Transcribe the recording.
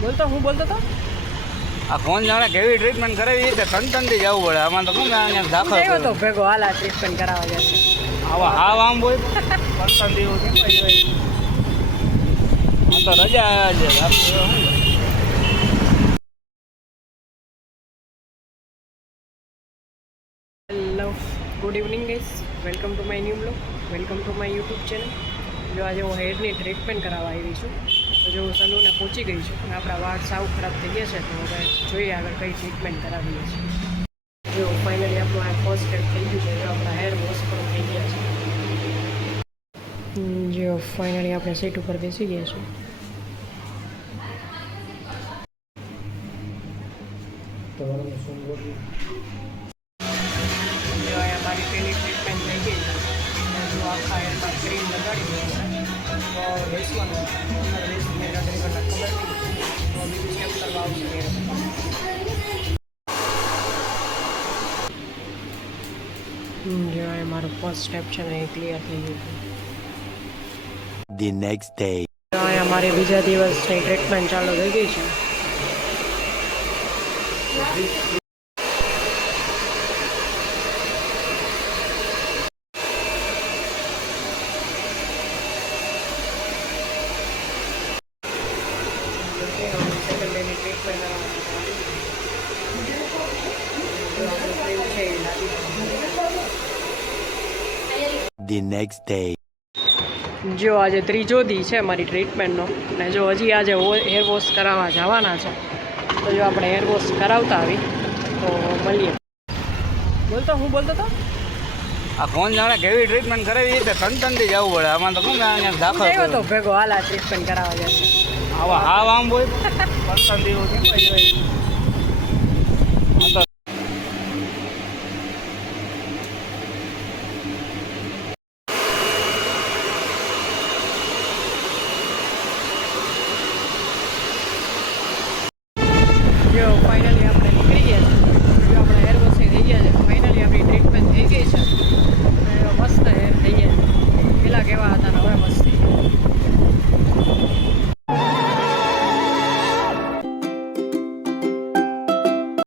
બોલતો હું બોલતો તો આ ફોન જાણે કેવી ટ્રીટમેન્ટ કરાવી છે તનતનથી જવું પડે આમાં તો કોણ અહીંયા દાખલ આવ્યો તો થયો. ભેગો હાલા ટ્રીટમેન્ટ કરાવવા જશે. આવા હાવ આમ હોય તનતનથી એવું કેમ હોય હોય? આ તો રજા છે બાકી એવું શું? Hello good evening guys, welcome to my new blog, welcome to my YouTube channel. જો આજે હું હેરની ટ્રીટમેન્ટ કરાવવા આવી છું. તો જો હું સલૂને પહોંચી ગઈ છું અને આપણા વાળ સાવ ખરાબ થઈ ગયા છે, તો હવે જોઈએ આગળ કઈ ટ્રીટમેન્ટ કરાવીએ છીએ. જો ફાઇનલી આપણું આ ફર્સ્ટ સ્ટેપ થઈ ગયું છે. જો આપણા હેર વોશ પણ થઈ ગયા છે. જો ફાઇનલી આપણે સીટ ઉપર બેસી ગયા છીએ. જો અહીંયા મારી પહેલી ટ્રીટમેન્ટ થઈ ગઈ છે. જો આખા હેરમાં ક્રીમ લગાડી દઈએ છે તો બેસવાનું અંદર 20 મિનિટ અડધી કલાક ખબર નહીં તો બીજું સ્ટેપ કરવા આવશે હેર. જો એ મારું ફર્સ્ટ સ્ટેપ છે ને એ ક્લિયર થઈ ગયું છે. The next day. અહીંયા મારી બીજા દિવસની ટ્રીટમેન્ટ ચાલુ થઈ ગઈ છે. સેકન્ડ ડેની ટ્રીટમેન્ટ છે એ લાગી. The next day. જો આજે ત્રીજો દી છે મારી ટ્રીટમેન્ટનો અને જો હજી આજે હેર વોશ કરાવવા જવાના છે. તો જો આપણે હેર વોશ કરાવતા આવી તો મળીએ. બોલતો હું બોલતો તો આ ફોન જાણે કેવી ટ્રીટમેન્ટ કરાવી છે તનતનથી જવું પડે આમાં તો કોણ અહીંયા દાખલ આવ્યો તો થયો. ભેગો હાલા ટ્રીટમેન્ટ કરાવવા જશે. આવા હાવ આમ હોય તનતનથી એવું કેમ હોય હોય?